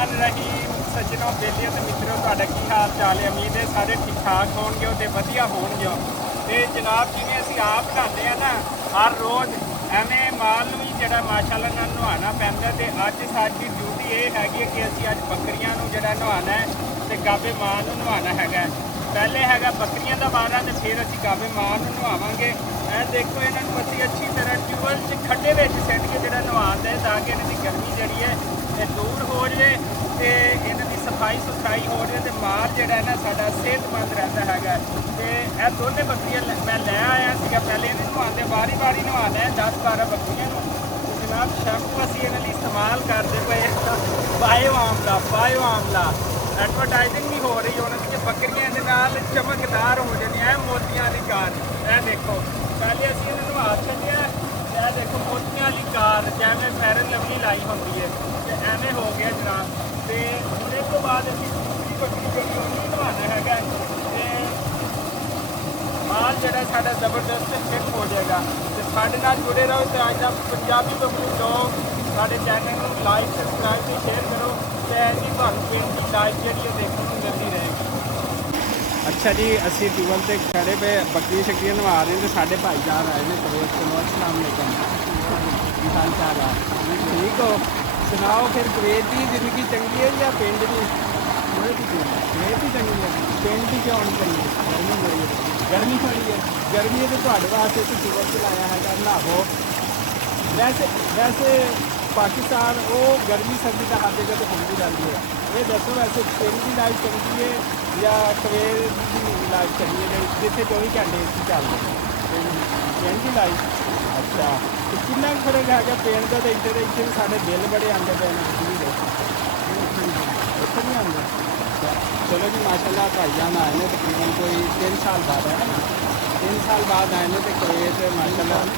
रहमान रहीम सज्जनों बेलियों ते मित्रों तुहाडा की हाल चाल है। उम्मीद है सारे ठीक ठाक होणगे ते वधिया होणगे। ते जनाब जिवें असीं आप नहाते हैं ना हर रोज़ एवें माल नूं भी जिहड़ा माशाअल्लाह नाल नहाना पैंदा। ते अज साडी ड्यूटी ये हैगी कि असीं अज बकरियां नूं जिहड़ा नहाना है ते गाबे मां नूं नहाना हैगा। पहले हैगा बकरियां दा वारा ते फिर असीं गाबे मां नूं नहावांगे। ਇਹ ਦੇਖੋ ਇਹਨਾਂ ਨੂੰ ਅਸੀਂ ਅੱਛੀ ਤਰ੍ਹਾਂ ਟਿਊਬਲ 'ਚ ਖੱਡੇ ਵਿੱਚ ਸਿੱਟ ਕੇ ਜਿਹੜਾ ਨਵਾਉਂਦੇ ਤਾਂ ਕਿ ਇਹਨਾਂ ਦੀ ਗਰਮੀ ਜਿਹੜੀ ਹੈ ਇਹ ਦੂਰ ਹੋ ਜਾਵੇ ਤੇ ਇਹਨਾਂ ਦੀ ਸਫਾਈ ਸੁਥਰਾਈ ਹੋ ਜਾਵੇ ਤੇ ਮਾਲ ਜਿਹੜਾ ਹੈ ਨਾ ਸਾਡਾ ਸਿਹਤਮੰਦ ਰਹਿੰਦਾ ਹੈਗਾ। ਤੇ ਇਹ ਦੋਨੇ ਬੱਕਰੀਆਂ ਮੈਂ ਲੈ ਆਇਆ ਸੀਗਾ। ਪਹਿਲੇ ਇਹਨਾਂ ਨੂੰ ਨਵਾਉਂਦੇ ਵਾਰੀ ਨਵਾਉਣਾ ਹੈ 10-12 ਬੱਕਰੀਆਂ ਨੂੰ। ਤੇ ਜਨਾਬ ਸ਼ੈਂਪੂ ਅਸੀਂ ਇਹਨਾਂ ਲਈ ਇਸਤੇਮਾਲ ਕਰਦੇ ਪਏ ਬਾਇਓ ਆਮਲਾ ਐਡਵਰਟਾਈਜ਼ਿੰਗ ਵੀ ਹੋ ਰਹੀ ਉਹਨਾਂ ਦੀ ਕਿ ਬੱਕਰੀਆਂ ਦੇ ਨਾਲ ਚਮਕਦਾਰ ਹੋ ਜਾਂਦੀਆਂ ਮੋਤੀਆਂ ਦੀ ਕਾਰ। ਇਹ ਦੇਖੋ ਪਹਿਲੇ ਅਸੀਂ ਇਹਨਾਂ ਨੂੰ ਹੱਥ ਚੱਲਿਆ ਇਹ ਦੇਖੋ ਮੋਤੀਆਂ ਵਾਲੀ ਕਾਰ ਜਿਵੇਂ ਫੈਰਨ ਲਵਲੀ ਲਾਈ ਹੁੰਦੀ ਹੈ ਤੇ ਐਵੇਂ ਹੋ ਗਿਆ ਜਨਾਬ। ਤੇ ਹੁਣ ਇਸ ਤੋਂ ਬਾਅਦ ਅਸੀਂ ਦੂਸਰੀ ਬੱਕਰੀ ਜਿਹੜੀ ਉਹਨੂੰ ਨਵਾਉਣਾ ਹੈਗਾ ਤੇ ਮਾਲ ਜਿਹੜਾ ਸਾਡਾ ਜ਼ਬਰਦਸਤ ਫਿੱਟ ਹੋ ਜਾਏਗਾ। ਤੇ ਸਾਡੇ ਨਾਲ ਜੁੜੇ ਰਹੋ ਤੇ ਅੱਜ ਦਾ ਪੰਜਾਬੀ ਬੱਕਰੀ ਲੋਕ ਸਾਡੇ ਚੈਨਲ ਨੂੰ ਲਾਈਕ ਸਬਸਕ੍ਰਾਈਬ ਤੇ ਸ਼ੇਅਰ ਕਰੋ ਤੇ ਐਨੀ ਤੁਹਾਨੂੰ ਪਿੰਡ ਦੀ ਲਾਈਵ ਜਿਹੜੀ ਉਹ ਦੇਖਣ ਨੂੰ ਮਿਲਦੀ ਰਹੇਗੀ। अच्छा जी असी ट्यूबल से खड़े पे बकरी शकरियाँ नवा रहे हैं तो साढ़े भाईजान आए हैं। तो अस्सलाम वालेकुम की हाल चाल है? ठीक हो? सुनाओ फिर कुवैत की ज़िंदगी चंगी है या पिंड की? कुवैत ही चंगी है। पिंड की क्यों नहीं चंगी? गर्मी बड़ी है। गर्मी थोड़ी है। गर्मी है तो ਤੁਹਾਡੇ वास्ते तो ट्यूबल से लाया है नहावो। वैसे पाकिस्तान वो गर्मी सर्दी का हर जगह तो होती रहती है। ये दसो वैसे पिंड की लाइफ चंगी है या कुवैत की लाइफ चंगी है जिथे 24 घंटे ए चलते पिंड की लाइफ? अच्छा तो कितना फर्क है पिंड का तो इतने भी साढ़े बिल बड़े आते पे बिजली के इतने नहीं आते। चलो जी माशाल्लाह भाईजान आए हैं तकरीबन कोई 3 साल बाद है ना 3 साल बाद आए हैं तो कुवैत माशाल्लाह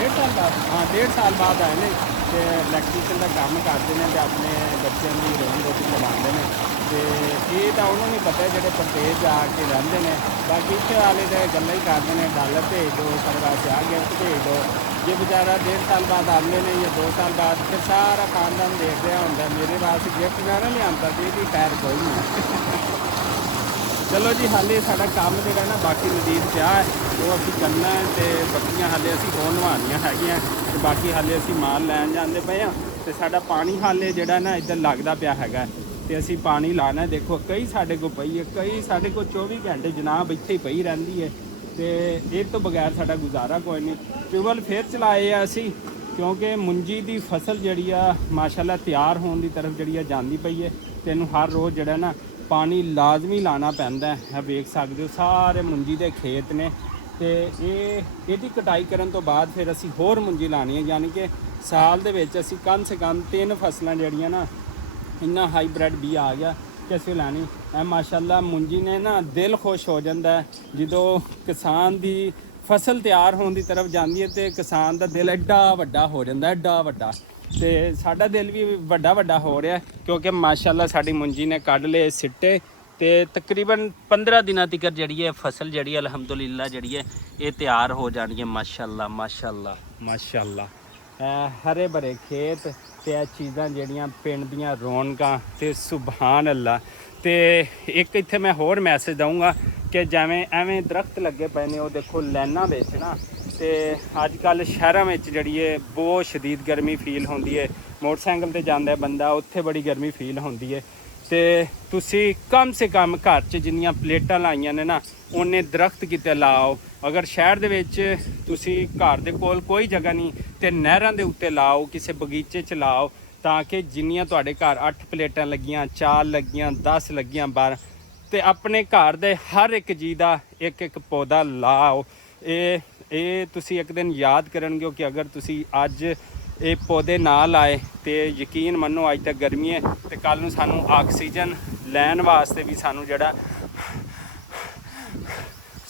1.5 साल बाद हाँ 1.5 साल बाद आए हैं। तो इलैक्ट्रीशियन का काम करते हैं तो अपने बच्चों की रोटी चलाते हैं। तो ये तो उन्होंने पता है जो परदेश जाके रहते हैं। बाकी इतने वाले तो गल्ला ही करते हैं डॉलर भेज दो सारे पास आ गिफ्ट भेज दो। जे बेचारा 1.5 साल बाद आते हैं या 2 साल बाद फिर सारा खानदान देख रहा होंगे मेरे पास गिफ्ट मैं ना नहीं आता तो ये खैर कोई नहीं। चलो जी हाले साडा काम जो ना बाकी नज़ीर पिया है वो असीं करना है। तो बकरियां हाले असीं हो नवानियां हैगियां ते बाकी हाले असीं माल लैन जांदे पए आ। ते साडा पानी हाले जिहड़ा ना इधर लगदा पिया हैगा ते असीं पानी लाना है। देखो कई साडे को पई है कई साडे को 24 घंटे जनाब इत्थे ही पई रहिंदी है। तो इस तो बगैर साडा गुजारा कोई नहीं। ट्यूबल फिर चलाए आ असीं क्योंकि मुंजी की फसल जिहड़ी आ माशाअल्लाह तैयार होने की तरफ जिहड़ी आ जांदी पई है। ते इहनूं हर रोज़ जिहड़ा ना पानी लाजमी लाना पैंदा है। वेख सकते हो सारे मुंजी के खेत ने तो ये कटाई करन तो बाद फिर असी होर मुंजी लानी है। यानी कि साल दे विच असी कम से कम 3 फसलां जिहड़ियां ना इन्ना हाईब्रिड भी आ गया कि असीं लैनी माशाअल्लाह मुंजी ने ना दिल खुश हो जाता है जदों किसान की फसल तैयार होने की तरफ जाती है तो किसान का दिल एड्डा वड्डा हो जाता है एड्डा वड्डा। तो साडा दिल भी वड्डा हो रहा है क्योंकि माशाअल्लाह साडी मुंजी ने कढ ले सिट्टे तो तकरीबन 15 दिनों तक जी है फसल जी अलहमदुलिल्लाह जी है ये तैयार हो जानी है। माशाअल्लाह माशाअल्लाह माशाअल्लाह हरे भरे खेत तो यह चीज़ां जिहड़ियां पिंड दियां रौनकां ते सुभान अल्लाह। तो एक इत्थे मैं होर मैसेज दूँगा कि जिवें एवें दरख्त लगे पे ने वो देखो लाइनां विच ना तो अजकल शहरों में जी है बहुत शदीद गर्मी फील होती है। मोटरसाइकिल पर जाता बंदा उत्थे बड़ी गर्मी फील होती है। तो तुसी कम से कम घर च जिन्नियां प्लेटां लाइयां ने ना उन्ने दरख्त किते लाओ। अगर शहर दे विच तुसी घर दे कोल कोई जगह नहीं तो नहरां दे उत्ते लाओ किसी बगीचे च लाओ ताकि जिन्नियां तुहाडे घर 8 प्लेटां लगियां 4 लगियां 10 लगियां 12 तो अपने घर दे हर एक जी का एक पौधा लाओ। ये तुसी एक दिन याद करनगे कि अगर तुसी अज ये पौधे ना लाए तो यकीन मनो अज तक गर्मी है तो कल नूं सानू ऑक्सीजन लैन वास्ते भी सानू जड़ा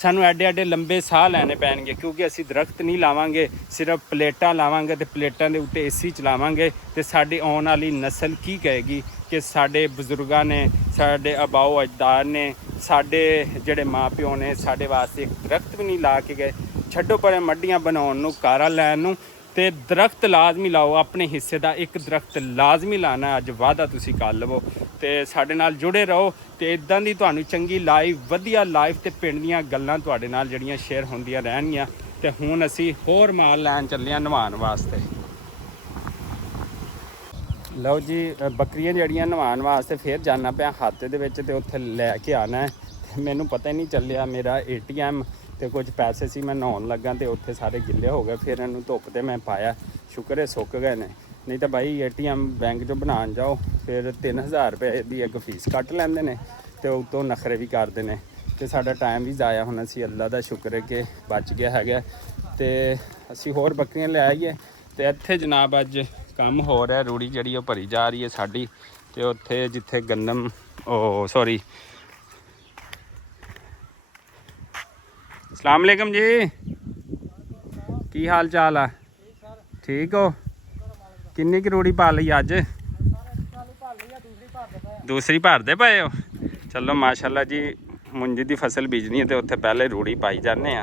सानू एडे एडे लंबे साह लैने पैणगे क्योंकि असी दरख्त नहीं लावांगे सिर्फ प्लेटां लावांगे तो प्लेटां दे उत्ते एसी चलावांगे तो साडी आउण वाली नस्ल की कहेगी कि साडे बजुर्गां ने साडे अबाओ अजदाद ने साडे जिहड़े माँ प्यो ने साडे वास्ते एक दरख्त भी नहीं ला के गए। छड्डो पर मड्डियां बनाउण नूं कारा लैण नूं ਤੇ ਦਰਖਤ ਲਾਜ਼ਮੀ ਲਾਓ, ਆਪਣੇ ਹਿੱਸੇ ਦਾ ਇੱਕ ਦਰਖਤ ਲਾਜ਼ਮੀ ਲਾਣਾ। ਅੱਜ ਵਾਅਦਾ ਤੁਸੀਂ ਕਰ ਲਵੋ ਤੇ ਸਾਡੇ ਨਾਲ ਜੁੜੇ ਰਹੋ ਤੇ ਇਦਾਂ ਦੀ ਤੁਹਾਨੂੰ ਚੰਗੀ ਲਾਈਵ, ਵਧੀਆ ਲਾਈਵ ਤੇ ਪਿੰਡ ਦੀਆਂ ਗੱਲਾਂ ਤੁਹਾਡੇ ਨਾਲ ਜਿਹੜੀਆਂ ਸ਼ੇਅਰ ਹੁੰਦੀਆਂ ਰਹਿਣਗੀਆਂ। ਤੇ ਹੁਣ ਅਸੀਂ ਹੋਰ ਮਾਲ ਲੈਣ ਚੱਲੇ ਹਾਂ ਨਵਾਉਣ ਵਾਸਤੇ। ਲਓ ਜੀ, ਬੱਕਰੀਆਂ ਜਿਹੜੀਆਂ ਨਵਾਉਣ ਵਾਸਤੇ ਫਿਰ ਜਾਣਾ ਪਿਆ ਹੱਥ ਦੇ ਵਿੱਚ ਤੇ ਉੱਥੇ ਲੈ ਕੇ ਆਉਣਾ। ਮੈਨੂੰ ਪਤਾ ਹੀ ਨਹੀਂ ਚੱਲਿਆ, ਮੇਰਾ ATM ਤੇ ਕੁਝ ਪੈਸੇ ਸੀ, ਮੈਂ ਨਹਾਉਣ ਲੱਗਾ ਤੇ ਉੱਥੇ ਸਾਰੇ ਗਿੱਲੇ ਹੋ ਗਏ। ਫਿਰ ਇਹਨੂੰ ਧੁੱਪ ਤੇ ਮੈਂ ਪਾਇਆ, ਸ਼ੁਕਰ ਹੈ ਸੁੱਕ ਗਏ ਨੇ, ਨਹੀਂ ਤਾਂ ਬਾਈ ATM ਬੈਂਕ 'ਚੋਂ ਬਣਾਉਣ ਜਾਓ ਫਿਰ 3000 ਰੁਪਏ ਦੀ ਇੱਕ ਫੀਸ ਕੱਟ ਲੈਂਦੇ ਨੇ ਤੇ ਉਤੋਂ ਨਖਰੇ ਵੀ ਕਰਦੇ ਨੇ ਤੇ ਸਾਡਾ ਟਾਈਮ ਵੀ ਜ਼ਾਇਆ ਹੋਣਾ ਸੀ। ਅੱਲਾ ਦਾ ਸ਼ੁਕਰ ਹੈ ਕਿ ਬਚ ਗਿਆ ਹੈਗਾ ਤੇ ਅਸੀਂ ਹੋਰ ਬੱਕਰੀਆਂ ਲੈ ਆਈਏ। ਤੇ ਇੱਥੇ ਜਨਾਬ ਅੱਜ ਕੰਮ ਹੋ ਰਿਹਾ, ਰੂੜੀ ਜਿਹੜੀ ਉਹ ਭਰੀ ਜਾ ਰਹੀ ਹੈ ਸਾਡੀ। ਤੇ ਉੱਥੇ ਜਿੱਥੇ ਗੰਦਮ अस्सलाम वालेकुम जी, की हाल चाल है? ठीक हो? किन्नी की रूड़ी पा ली अज? दूसरी भरते पे हो? चलो माशाल्लाह जी, मुंजी की फसल बीजनी है तो उत्थे पहले रूड़ी पाई जाने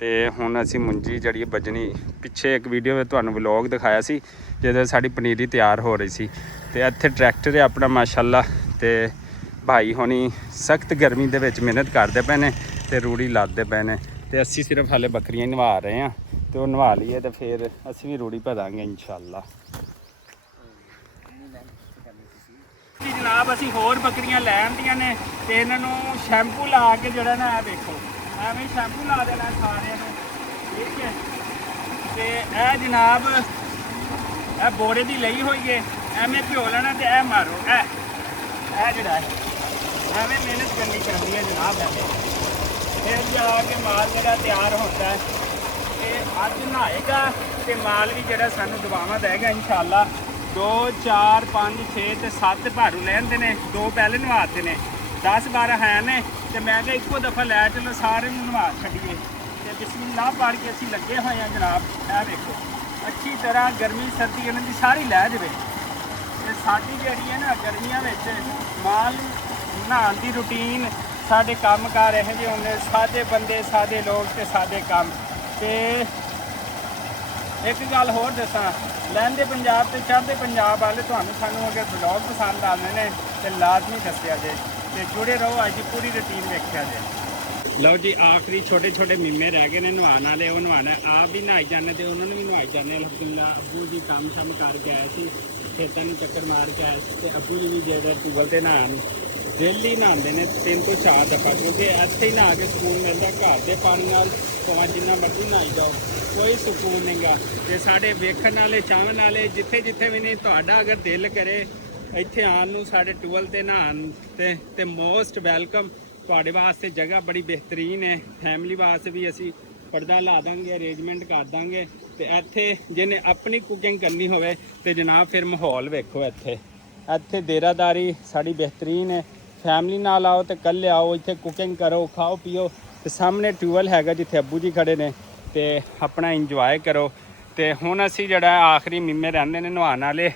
तो हुण असी मुंजी जी बजनी। पिछे एक वीडियो में तुहानूं व्लॉग दिखाया सी जिहदे साडी पनीरी तैयार हो रही सी। तो इत्थे ट्रैक्टर है अपना माशाल्लाह, तो भाई होनी सख्त गर्मी दे विच मेहनत करते पे ने ते रूड़ी लाते पे ने। तो असी सिर्फ हाले बकरियां नवा रहे हैं, तो नवा लीए तो फिर असी भी रूड़ी भरांगे इंशाअल्लाह जी। जनाब असी होर बकरियां लैन दियां ने ते इन्हां नूं शैंपू ला के जिहड़ा ना देखो एवें शैंपू ला देना सारिਆਂ ਨੂੰ, ठीक है। ते ए जनाब ए बोरे दी लई होई है, एवें भिओ लेना ते ए मारो ए जिहड़ा एवें मेहनत करनी चाहिए है जनाब। फिर जाके माल जो तैयार होता है तो अज नहाएगा तो माल भी जो सानू दबावा देगा इंशाअल्लाह। 2 4 5 6 तो 7 भारू लेंदे ने, 2 पहले नवाते ने, 10 12 है ने। तो मैं क्या एको दफ़ा लै चलो सारे नवा छड़िए तो बिस्मिल्लाह पढ़ के असीं लगे हुए हैं जनाब। यह देखो अच्छी तरह गर्मी सर्दी इन्हां दी सारी लै जाए। तो साडी जिहड़ी है ना गर्मियां विच माल नहाउण दी रूटीन, साडे काम कार यह जे होंदे, सादे बंदे सादे लोग ते सादे काम। ते एक गल होर दसां, लैंदे पंजाब ते चढ़दे पंजाब वाले तुहानूं सानूं अगर ब्लॉग पसंद आते हैं तो लाजमी दस्सिया जे ते जुड़े रहो, अज पूरी रूटीन वेखिया जे। लो जी, आखिरी छोटे छोटे मीमे रह गए ने नवाने वाले, वो नवाना आप भी नहाई जाने तो उन्होंने भी नवाई जाने। अलहमदुलिल्लाह अबू जी काम शम करके आए थे, खेतों में चक्कर मार के आए थे। अबू जी भी जो टूबल से नहान डेली नहाते हैं 3 ਤੋਂ 4 दफ़ा, क्योंकि इत्थे ही नहा के सुकून मिलता। घर के पानी नाल भावें जिन्ना मर्जी नहाई जाओ कोई सुकून नहीं गा। तो साढ़े वेखण वाले चाहण वाले जिथे जिथे भी नहीं, तुहाडा अगर दिल करे इत्थे आउण नूं साढ़े टूबल ते नहान ते मोस्ट वैलकम। तुहाडे वास्ते जगह बड़ी बेहतरीन है, फैमिली वास्ते भी असी पर्दा ला देंगे, अरेंजमेंट कर देंगे। तो इत्थे जिन्हें अपनी कुकिंग करनी होवे तो जनाब फिर माहौल वेखो। इत्थे देरादारी साड़ी बेहतरीन है। फैमिली नाल आओ तो कल आओ, इत्थे कुकिंग करो, खाओ पियो। तो सामने ट्यूबल हैगा जिथे अब्बू जी खड़े ने, तो अपना इंजॉय करो। तो हुण असी जिहड़ा आखिरी मीमे रहिंदे ने नहाउण वाले,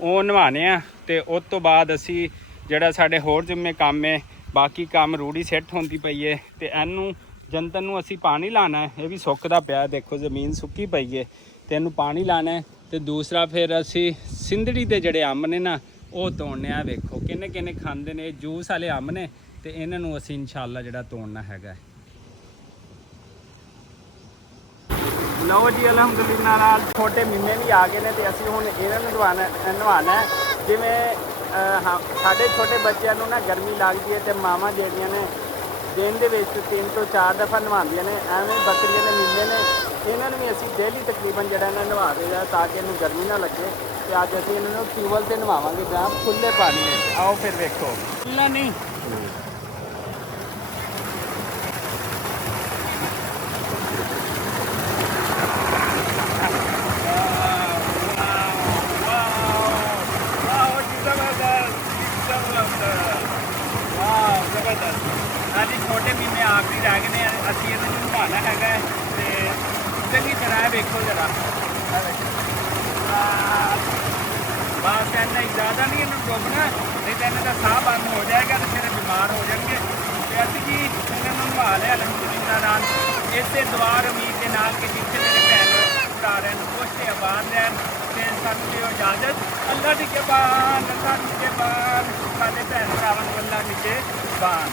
वो नहाने आ। तो उस तो बाद असी जिहड़ा साडे होर जिम्मे काम है, बाकी काम रूड़ी सैट होंदी पई है। तो इनू जंतर नूं असी पानी लाना है, ये भी सुकदा पिया, देखो जमीन सुक्की पई है, तो इनू पानी लाना है। तो दूसरा फिर असी सिंधड़ी दे जिहड़े अंब ने ना वो तोड़ने आ। वेखो किन्ने किन्ने खांदे ने, जूस वाले अंब ने, तो इन्हां नूं असीं इंशाअल्लाह जिहड़ा तोड़ना हैगा। लो जी, अलहमदुलिल्लाह नाल छोटे मीमे भी आ गए ने, तो असीं हुण इन्हां नूं नवाना है। जिवें साडे छोटे बच्चों नूं ना गर्मी लगदी है, तो मावां जिहड़ियां ने दिन दे विच 3 ਤੋਂ 4 दफ़ा नवांदियां ने। एवें बकरियां ने मीमे ने, इन्हां नूं भी असीं डेली तकरीबन जिहड़ा ना नवा देगा ताकि इन्हूं गर्मी ना लगे। तो अज असीं इन्हां नूं ट्यूबल से नवावांगे जनाब, खुले पानी में। आओ फिर वेखो, खुला नहीं अभी छोटे मीमे आखिरी रह गए हैं, असीं इन्हां नूं नवाना हैगा। ते चंगी तरह वेखो जरा, बस इन्ना ही ज़्यादा नहीं इन्हूं डुबना, नहीं तो इन्हां दा साह बंद हो जाएगा तो फिर बीमार हो जाएंगे। तो असीं जी इन्हां नूं नवा लिया अलहमदुलिल्लाह नाल, इसे दुआ उम्मीद के नाल कि जिथे मेरे भैन ਭਰਾ ਰਹਿਣ ਖੁਸ਼ ਤੇ ਆਬਾਦ ਰਹਿਣ ਤੇ ਸਾਨੂੰ ਦਿਓ ਇਜਾਜ਼ਤ। ਅੱਲਾ ਨਿਗਹਿਬਾਨ, ਅੱਲਾ ਨਿਗਹਿਬਾਨ, ਸਾਡੇ ਭੈਣ ਭਰਾਵਾਂ ਨੂੰ ਅੱਲਾ ਨਿਗਹਿਬਾਨ।